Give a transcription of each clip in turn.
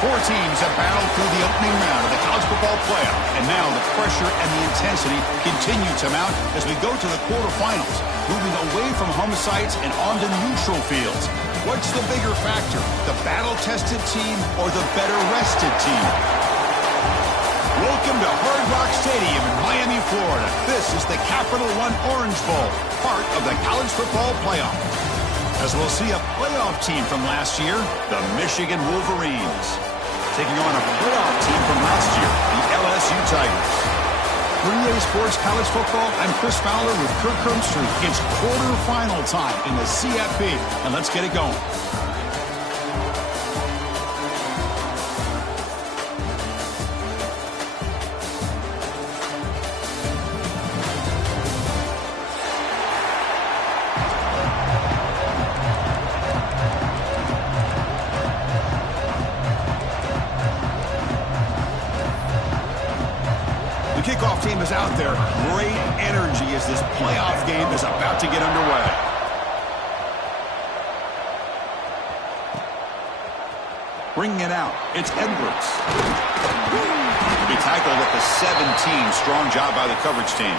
Four teams have battled through the opening round of the college football playoff, and now the pressure and the intensity continue to mount as we go to the quarterfinals, moving away from home sites and onto neutral fields. What's the bigger factor, the battle-tested team or the better-rested team? Welcome to Hard Rock Stadium in Miami, Florida. This is the Capital One Orange Bowl, part of the college football playoff. As we'll see a playoff team from last year, the Michigan Wolverines, taking on a playoff team from last year, the LSU Tigers. For EA Sports College Football, I'm Chris Fowler with Kirk Herbstreit. It's quarterfinal time in the CFP, and let's get it going. The kickoff team is out there. Great energy as this playoff game is about to get underway. Bringing it out, it's Edwards. He tackled at the 17. Strong job by the coverage team.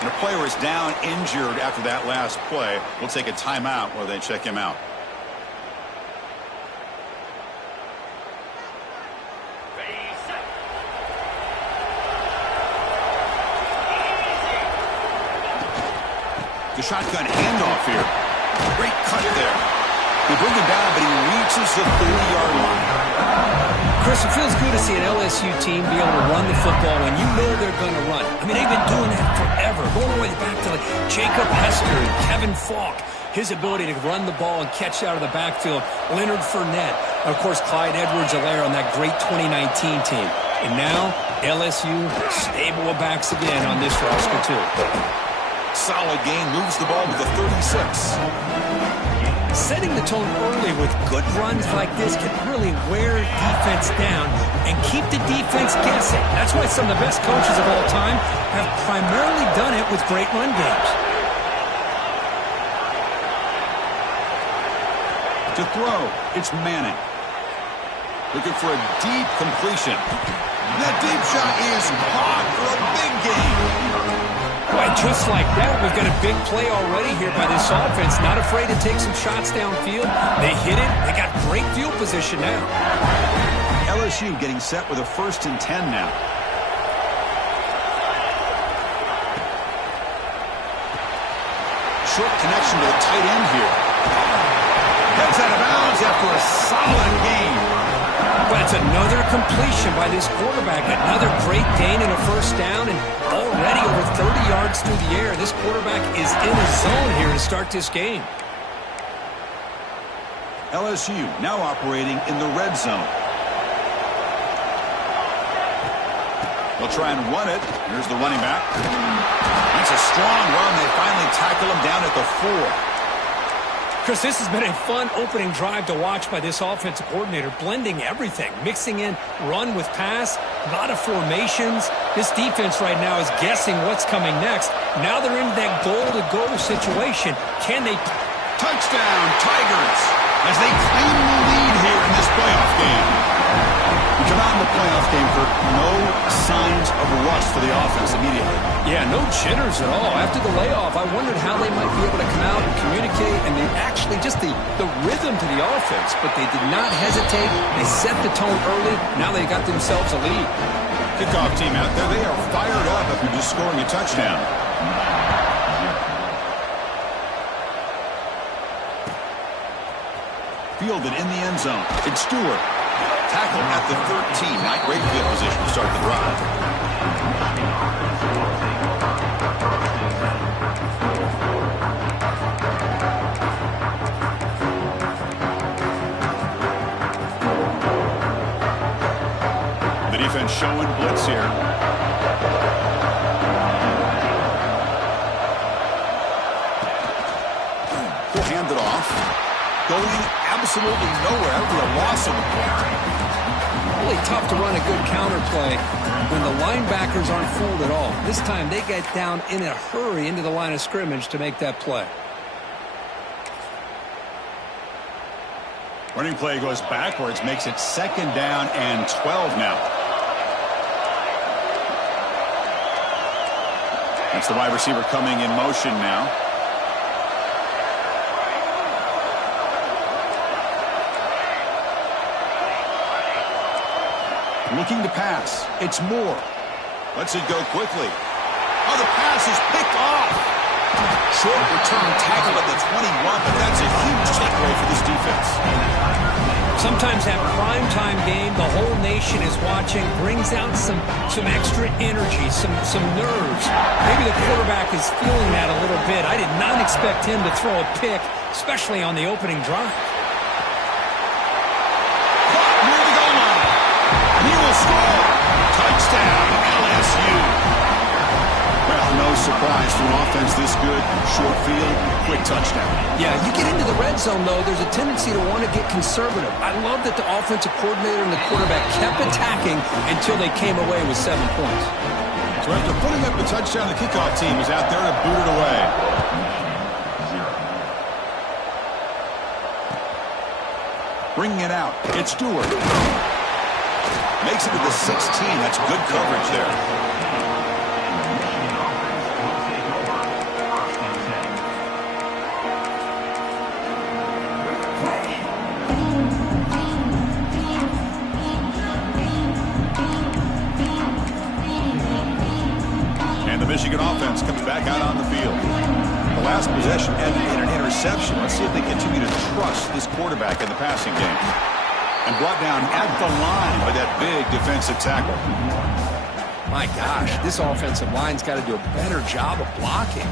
And the player is down injured after that last play. We'll take a timeout while they check him out. The shotgun handoff here. Great cut there. They bring him down, but he reaches the 30-yard line. Chris, it feels good to see an LSU team be able to run the football when you know they're going to run. I mean, they've been doing that forever, going all the way back to like Jacob Hester and Kevin Falk. His ability to run the ball and catch out of the backfield. Leonard Fournette. And of course, Clyde Edwards-Helaire on that great 2019 team. And now, LSU stable of backs again on this roster, too. Solid gain, moves the ball to the 36. Setting the tone early with good runs like this can really wear defense down and keep the defense guessing. That's why some of the best coaches of all time have primarily done it with great run games. To throw, it's Manning. Looking for a deep completion. That deep shot is caught for a big gain. Boy, just like that, we've got a big play already here by this offense. Not afraid to take some shots downfield. They hit it. They got great field position now. LSU getting set with a 1st and 10 now. Short connection to the tight end here. Heads out of bounds after a solid gain. But it's another completion by this quarterback. Another great gain and a 1st down, and already over 30 yards through the air. This quarterback is in his zone here to start this game. LSU now operating in the red zone. They'll try and run it. Here's the running back. That's a strong run. They finally tackle him down at the 4. Chris, this has been a fun opening drive to watch by this offensive coordinator, blending everything, mixing in run with pass, a lot of formations. This defense right now is guessing what's coming next. Now they're in that goal-to-go situation. Can they? Touchdown, Tigers, as they claim the lead here in this playoff game. We come out in the playoff game for no signs of rust for the offense immediately. Yeah, no jitters at all. After the layoff, I wondered how they might be able to come out and communicate, and they actually just the rhythm to the offense, but they did not hesitate. They set the tone early. Now they got themselves a lead. Kickoff team out there, they are fired up after just scoring a touchdown. Fielded in the end zone. It's Stewart. Tackle at the 13. Not great field position to start the drive. The defense showing blitz here. He'll hand it off. Going absolutely nowhere after a loss of the ball. Really tough to run a good counter play when the linebackers aren't fooled at all. This time they get down in a hurry into the line of scrimmage to make that play. Running play goes backwards, makes it 2nd down and 12 now. That's the wide receiver coming in motion now. Looking to pass. It's Moore. Lets it go quickly. Oh, the pass is picked off. Short return tackle at the 21, but that's a huge takeaway for this defense. Sometimes that primetime game, the whole nation is watching, brings out some extra energy, some nerves. Maybe the quarterback is feeling that a little bit. I did not expect him to throw a pick, especially on the opening drive. Caught near the goal line. He will score. Touchdown, LSU. Well, no surprise for an offense this good. Short field, quick touchdown. Yeah, you get into the red zone, though, there's a tendency to want to get conservative. I love that the offensive coordinator and the quarterback kept attacking until they came away with 7 points. So after putting up the touchdown, the kickoff team is out there to boot it away. Bringing it out, it's Stewart. Makes it to the 16. That's good coverage there. Michigan offense comes back out on the field. The last possession ended in an interception. Let's see if they continue to trust this quarterback in the passing game. And brought down at the line by that big defensive tackle. My gosh, this offensive line's got to do a better job of blocking.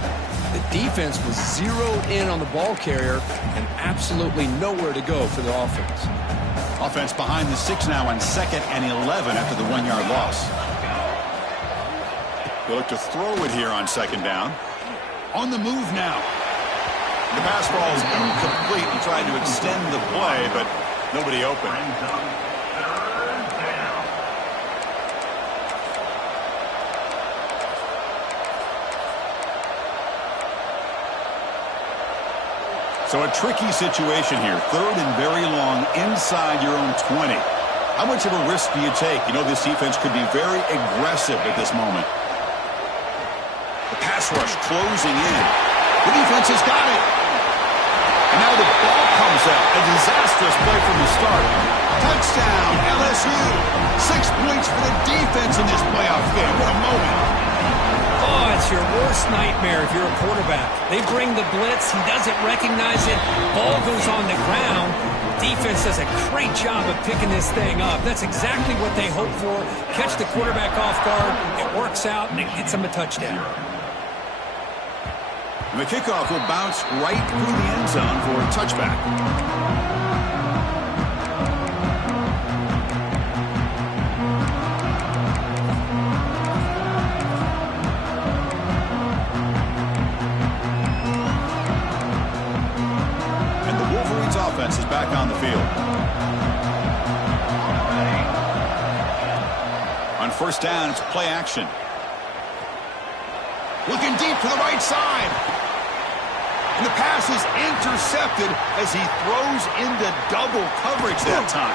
The defense was zeroed in on the ball carrier and absolutely nowhere to go for the offense. Offense behind the 6 now on 2nd and 11 after the 1-yard loss. They look to throw it here on 2nd down. On the move now. The pass ball is incomplete. He tried to extend the play, but nobody open. So a tricky situation here. 3rd and very long inside your own 20. How much of a risk do you take? You know this defense could be very aggressive at this moment. The pass rush closing in. The defense has got it. And now the ball comes out. A disastrous play from the start. Touchdown, LSU. 6 points for the defense in this playoff game. What a moment. Oh, it's your worst nightmare if you're a quarterback. They bring the blitz. He doesn't recognize it. Ball goes on the ground. Defense does a great job of picking this thing up. That's exactly what they hope for. Catch the quarterback off guard. It works out, and it gets them a touchdown. And the kickoff will bounce right through the end zone for a touchback. And the Wolverines offense is back on the field. On 1st down, it's play action. Looking deep to the right side. And the pass is intercepted as he throws into double coverage that time.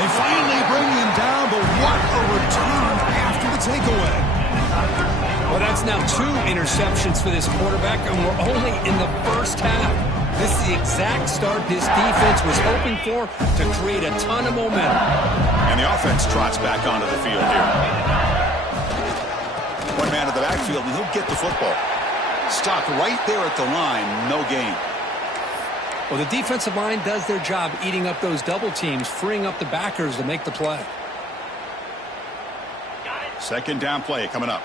They finally bring him down, but what a return after the takeaway. Well, that's now 2 interceptions for this quarterback, and we're only in the first half. This is the exact start this defense was hoping for to create a ton of momentum. And the offense trots back onto the field here. One man at the backfield, and he'll get the football. Stopped right there at the line, no gain. Well, the defensive line does their job eating up those double teams, freeing up the backers to make the play. 2nd down play coming up.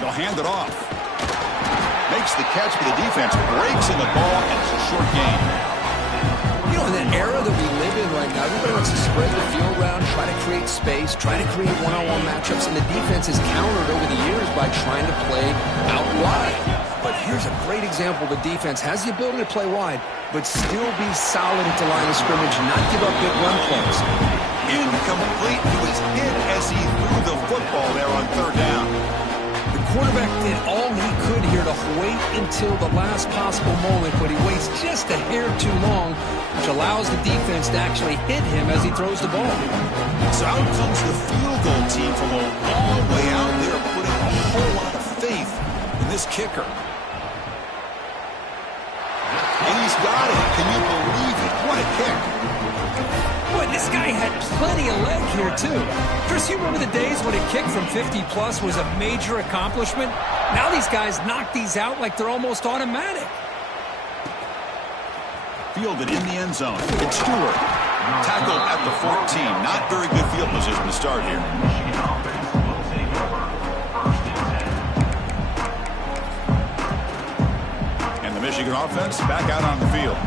They'll hand it off. Makes the catch, but the defense breaks in the ball, and it's a short gain. You know, in that era that we live in right now, everybody wants to spread the field around, try to create space, try to create one-on-one matchups, and the defense is countered over the years by trying to play out wide. But here's a great example. The defense has the ability to play wide, but still be solid at the line of scrimmage and not give up big run plays. Incomplete. He was hit as he threw the football there on 3rd down. The quarterback did all he could here to wait until the last possible moment, but he waits just a hair too long, which allows the defense to actually hit him as he throws the ball. So out comes the field goal team from a long way out there, putting a whole lot of faith in this kicker. And he's got it. Can you believe it? What a kick. Boy, this guy had plenty of leg here, too. Chris, you remember the days when a kick from 50-plus was a major accomplishment? Now these guys knock these out like they're almost automatic. Fielded in the end zone. It's Stewart. Tackled at the 14. Not very good field position to start here. And the Michigan offense back out on the field.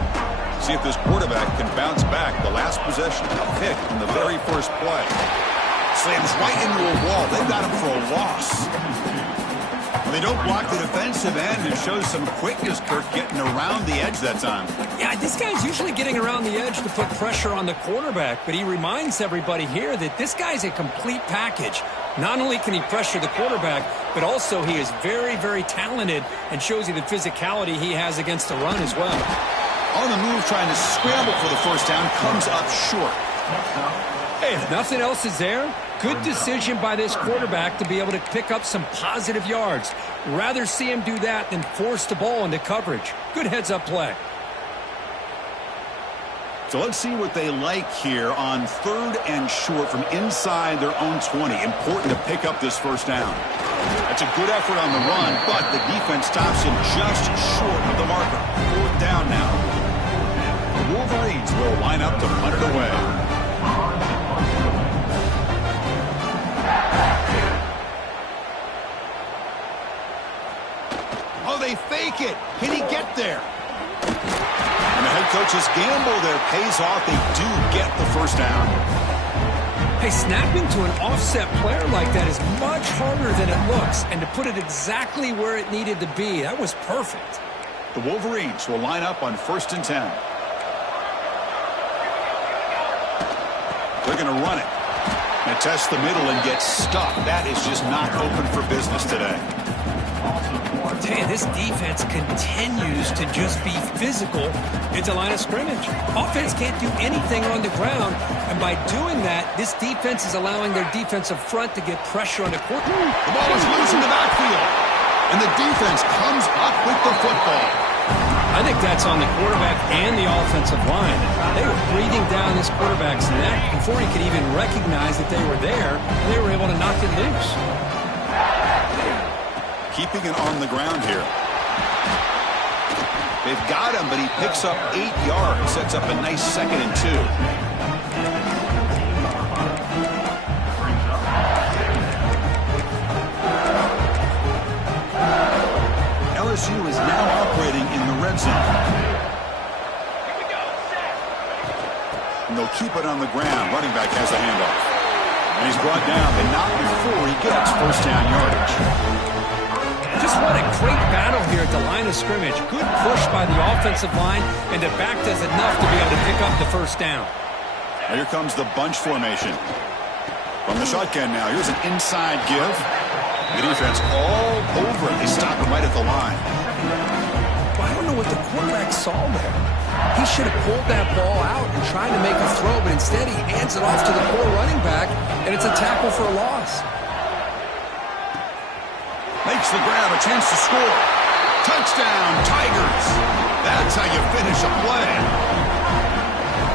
See if this quarterback can bounce back. The last possession, a pick in the very first play. Slams right into a wall. They've got him for a loss. When they don't block the defensive end, it shows some quickness, Kirk, getting around the edge that time. Yeah, this guy's usually getting around the edge to put pressure on the quarterback, but he reminds everybody here that this guy's a complete package. Not only can he pressure the quarterback, but also he is very, very talented and shows you the physicality he has against the run as well. On the move, trying to scramble for the first down, comes up short. Hey, if nothing else is there, good decision by this quarterback to be able to pick up some positive yards. Rather see him do that than force the ball into coverage. Good heads-up play. So let's see what they like here on 3rd and short from inside their own 20. Important to pick up this first down. That's a good effort on the run, but the defense stops him just short of the marker. 4th down now. The Wolverines will line up to punt it away. Oh, they fake it. Can he get there? And the head coach's gamble there pays off. They do get the first down. Hey, snapping to an offset player like that is much harder than it looks. And to put it exactly where it needed to be, that was perfect. The Wolverines will line up on 1st and 10. They're going to run it. And test the middle and get stuck. That is just not open for business today. Hey, this defense continues to just be physical at the line of scrimmage. Offense can't do anything on the ground, and by doing that, this defense is allowing their defensive front to get pressure on the quarterback. The ball is loose in the backfield, and the defense comes up with the football. I think that's on the quarterback and the offensive line. They were breathing down this quarterback's neck before he could even recognize that they were there, and they were able to knock it loose. Keeping it on the ground here. They've got him, but he picks up 8 yards. Sets up a nice 2nd and 2. LSU is now operating in the red zone. And they'll keep it on the ground. Running back has the handoff. And he's brought down, but not before he gets first down yardage. Just what a great battle here at the line of scrimmage. Good push by the offensive line, and the back does enough to be able to pick up the first down. Now here comes the bunch formation. From the shotgun now, here's an inside give. The defense all over it. They stop him right at the line. Well, I don't know what the quarterback saw there. He should have pulled that ball out and tried to make a throw, but instead he hands it off to the poor running back, and it's a tackle for a loss. Makes the grab, a chance to score. Touchdown, Tigers. That's how you finish a play.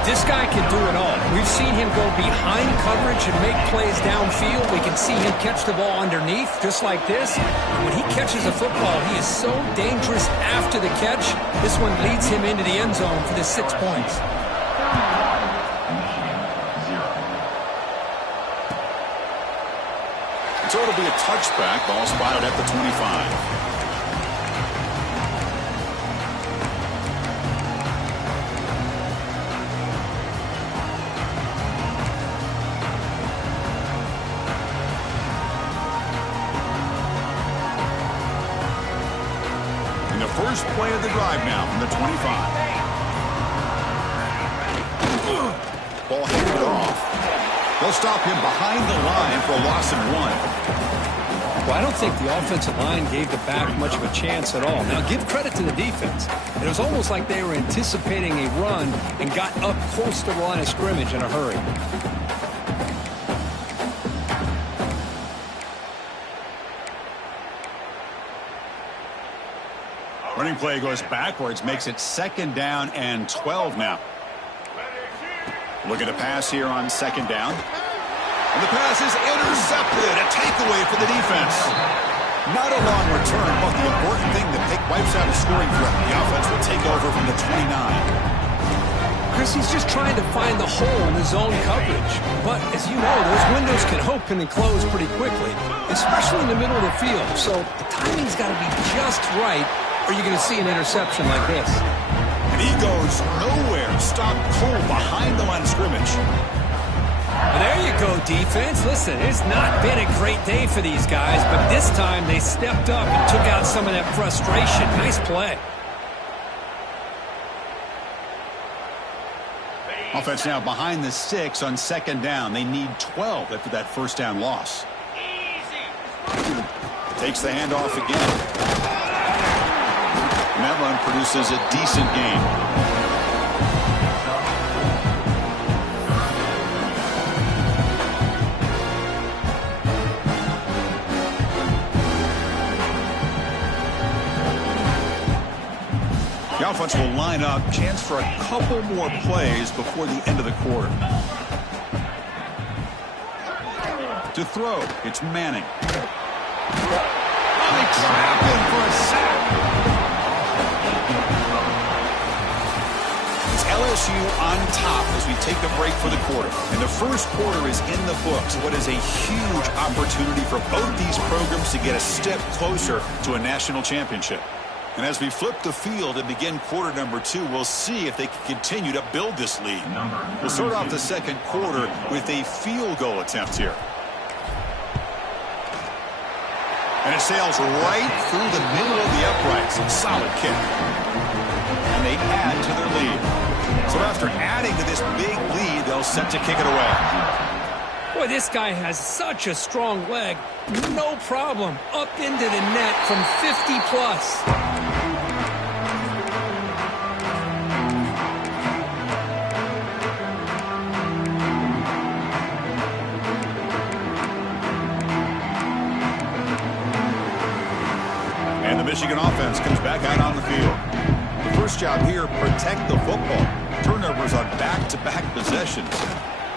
This guy can do it all. We've seen him go behind coverage and make plays downfield. We can see him catch the ball underneath, just like this. And when he catches a football, he is so dangerous after the catch. This one leads him into the end zone for the 6 points. So it'll be a touchback. Ball spotted at the 25. And the first play of the drive now from the 25. Ball handed off. They'll stop him behind the line for a loss of 1. Well, I don't think the offensive line gave the back much of a chance at all. Now, give credit to the defense. It was almost like they were anticipating a run and got up close to the line of scrimmage in a hurry. Running play goes backwards, makes it 2nd down and 12 now. Look at the pass here on 2nd down. And the pass is intercepted. A takeaway for the defense. Not a long return, but the important thing that wipes out a scoring threat. The offense will take over from the 29. Chris, he's just trying to find the hole in his zone coverage. But, as you know, those windows can open and close pretty quickly, especially in the middle of the field. So the timing's got to be just right, or you're going to see an interception like this. And he goes nowhere. Stopped cold behind the line of scrimmage. Well, there you go, defense. Listen, it's not been a great day for these guys, but this time they stepped up and took out some of that frustration. Nice play. Offense now behind the 6 on 2nd down. They need 12 after that 1st down loss. Takes the handoff again. And that run produces a decent gain. The offense will line up. Chance for a couple more plays before the end of the quarter. To throw, it's Manning. They trap him for a sack. It's LSU on top as we take a break for the quarter. And the first quarter is in the books. What is a huge opportunity for both these programs to get a step closer to a national championship. And as we flip the field and begin quarter number 2, we'll see if they can continue to build this lead. We'll start off the second quarter with a field goal attempt here. And it sails right through the middle of the uprights. Solid kick. And they add to their lead. So after adding to this big lead, they'll set to kick it away. Boy, this guy has such a strong leg. No problem. Up into the net from 50 plus. And the Michigan offense comes back out on the field. The first job here, protect the football. Turnovers on back-to-back possessions.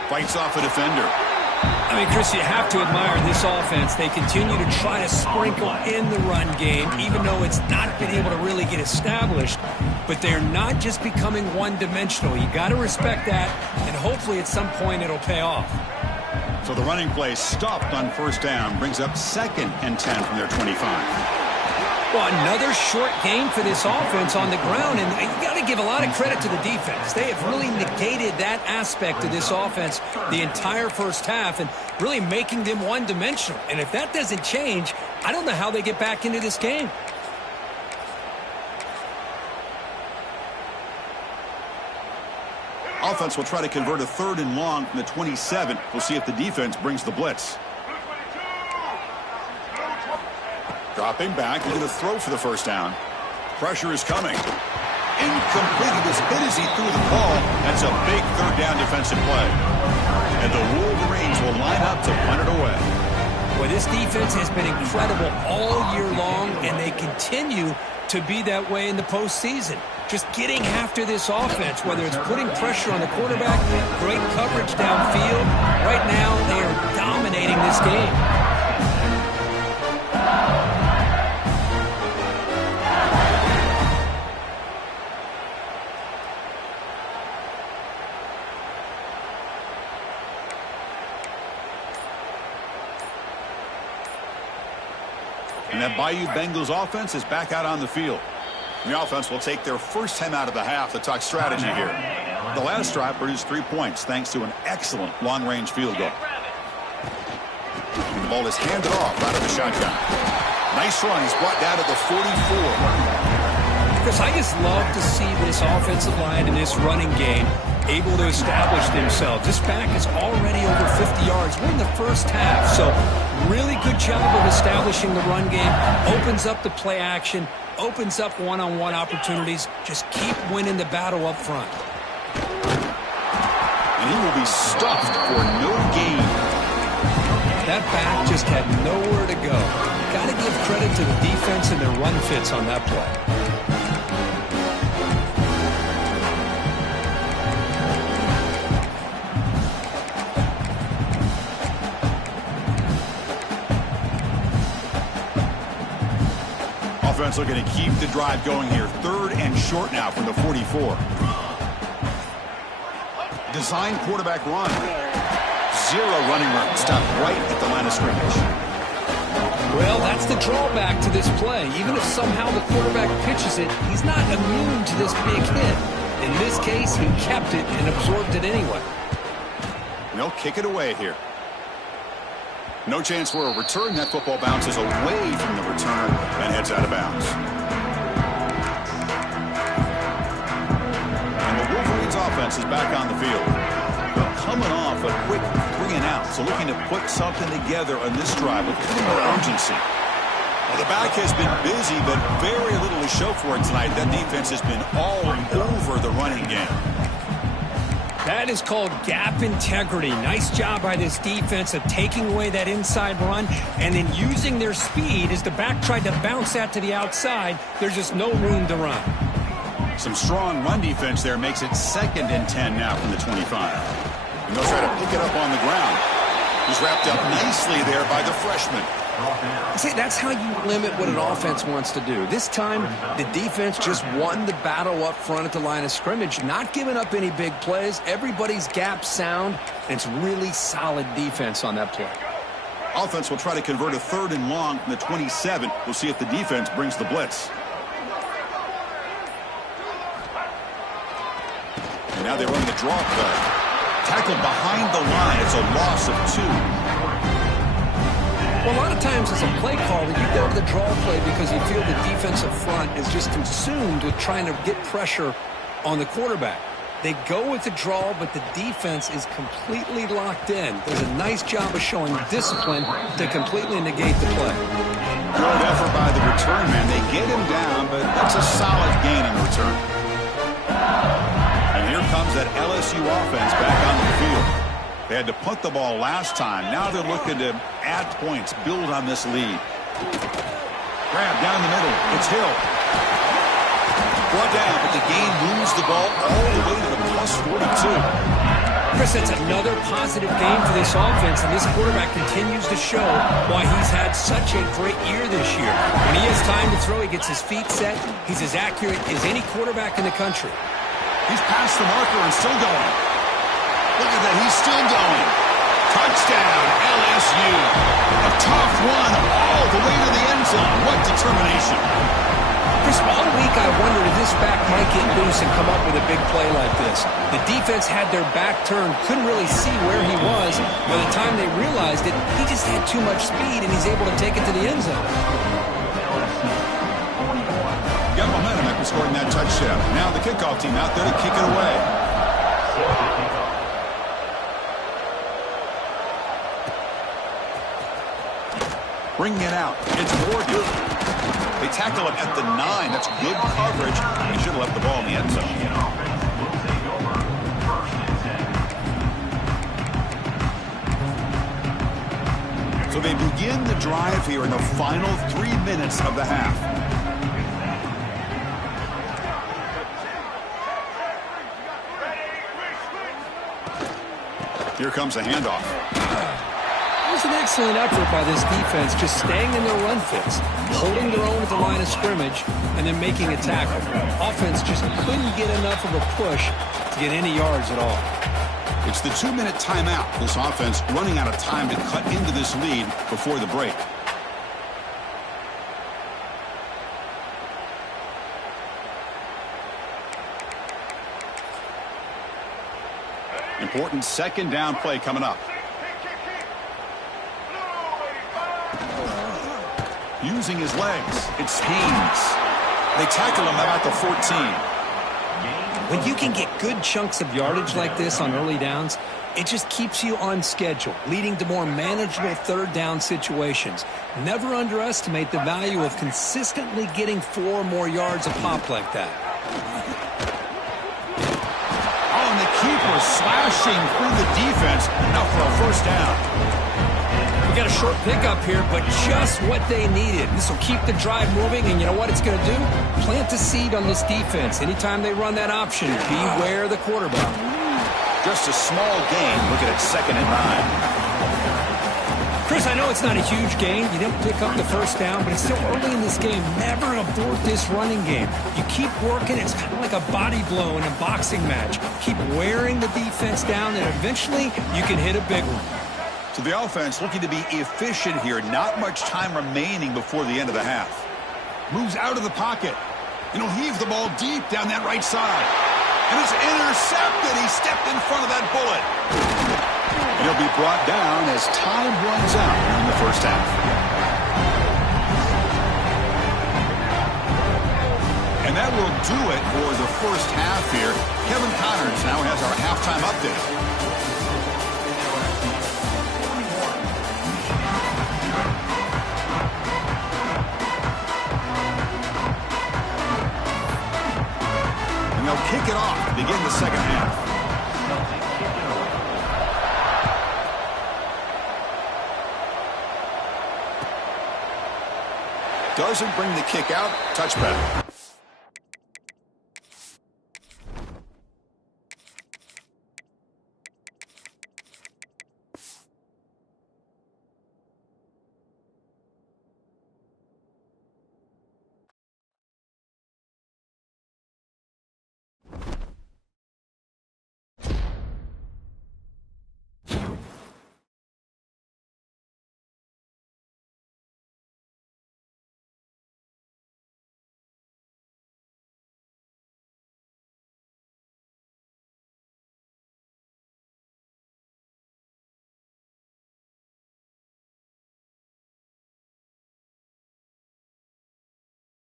Fights off a defender. I mean, Chris, you have to admire this offense. They continue to try to sprinkle in the run game, even though it's not been able to really get established. But they're not just becoming one-dimensional. You got to respect that, and hopefully at some point it'll pay off. So the running play stopped on 1st down, brings up 2nd and 10 from their 25. Well, another short game for this offense on the ground, and you got to give a lot of credit to the defense. They have really negated that aspect of this offense the entire first half and really making them one-dimensional. And if that doesn't change, I don't know how they get back into this game. Offense will try to convert a 3rd and long from the 27. We'll see if the defense brings the blitz. Dropping back, looking to throw for the 1st down. Pressure is coming. Incomplete. He was hit as he threw the ball. That's a big 3rd down defensive play. And the Wolverines will line up to punt it away. Well, this defense has been incredible all year long, and they continue to be that way in the postseason. Just getting after this offense, whether it's putting pressure on the quarterback, great coverage downfield. Right now, they are dominating this game. And that Bayou Bengals offense is back out on the field. And the offense will take their first time out of the half to talk strategy here. The last drive produced 3 points thanks to an excellent long-range field goal. And the ball is handed off out of the shotgun. Nice run. He's brought down to the 44. Chris, I just love to see this offensive line and this running game able to establish themselves. This back is already over 50 yards. We're in the first half, so really good job of establishing the run game. Opens up the play action, opens up one-on-one opportunities. Just keep winning the battle up front. And he will be stuffed for no gain. That back just had nowhere to go. Got to give credit to the defense and their run fits on that play. Offense looking to keep the drive going here. 3rd and short now from the 44. Design quarterback run. 0 running room. Stopped right at the line of scrimmage. Well, that's the drawback to this play. Even if somehow the quarterback pitches it, he's not immune to this big hit. In this case, he kept it and absorbed it anyway. And they'll kick it away here. No chance for a return. That football bounces away from the return and heads out of bounds. And the Wolverines offense is back on the field. They're coming off a quick 3 and out, so looking to put something together on this drive with a little more urgency. Well, the back has been busy, but very little to show for it tonight. That defense has been all over the running game. That is called gap integrity. Nice job by this defense of taking away that inside run and then using their speed as the back tried to bounce that to the outside. There's just no room to run. Some strong run defense there makes it 2nd and 10 now from the 25. And they'll try to pick it up on the ground. He's wrapped up nicely there by the freshman. See, that's how you limit what an offense wants to do. This time, the defense just won the battle up front at the line of scrimmage, not giving up any big plays. Everybody's gap sound, and it's really solid defense on that play. Offense will try to convert a 3rd and long from the 27. We'll see if the defense brings the blitz. And now they run the draw play. Tackled behind the line. It's a loss of 2. Well, a lot of times as a play caller, you go to the draw play because you feel the defensive front is just consumed with trying to get pressure on the quarterback. They go with the draw, but the defense is completely locked in. Does a nice job of showing discipline to completely negate the play. Good effort by the return man. They get him down, but that's a solid gain in return. And here comes that LSU offense back on the field. They had to punt the ball last time. Now they're looking to add points, build on this lead. Grab down the middle. It's Hill. Brought down, but the gain moves the ball all the way to the +42. Chris, it's another positive game for this offense, and this quarterback continues to show why he's had such a great year this year. When he has time to throw, he gets his feet set. He's as accurate as any quarterback in the country. He's past the marker and still going. Look at that, he's still going. Touchdown, LSU. A tough one all the way to the end zone. What determination. Chris, all week I wondered if this back might get loose and come up with a big play like this. The defense had their back turned, couldn't really see where he was. By the time they realized it, he just had too much speed, and he's able to take it to the end zone. Got momentum after scoring that touchdown. Now the kickoff team out there to kick it away. Bringing it out. It's Morgan. They tackle him at the 9. That's good coverage. He should have left the ball in the end zone. So they begin the drive here in the final 3 minutes of the half. Here comes a handoff. It was an excellent effort by this defense, just staying in their run fits, holding their own at the line of scrimmage, and then making a tackle. Offense just couldn't get enough of a push to get any yards at all. It's the 2-minute timeout. This offense running out of time to cut into this lead before the break. Important 2nd down play coming up. Using his legs, it's Haynes. They tackle him about the 14. When you can get good chunks of yardage like this on early downs, it just keeps you on schedule, leading to more manageable third down situations. Never underestimate the value of consistently getting 4 or more yards a pop like that. Oh, and the keeper slashing through the defense. Enough for a first down. We got a short pickup here, but just what they needed. This will keep the drive moving, and you know what it's going to do? Plant a seed on this defense. Anytime they run that option, beware the quarterback. Just a small gain. Looking at 2nd and 9. Chris, I know it's not a huge gain. You didn't pick up the first down, but it's still early in this game. Never abort this running game. You keep working. It's kind of like a body blow in a boxing match. Keep wearing the defense down, and eventually you can hit a big one. So the offense looking to be efficient here. Not much time remaining before the end of the half. Moves out of the pocket. And he'll heave the ball deep down that right side. And it's intercepted. He stepped in front of that bullet. And he'll be brought down as time runs out in the first half. And that will do it for the first half here. Kevin Connors now has our halftime update. They'll kick it off to begin the second half. Doesn't bring the kick out. Touchback.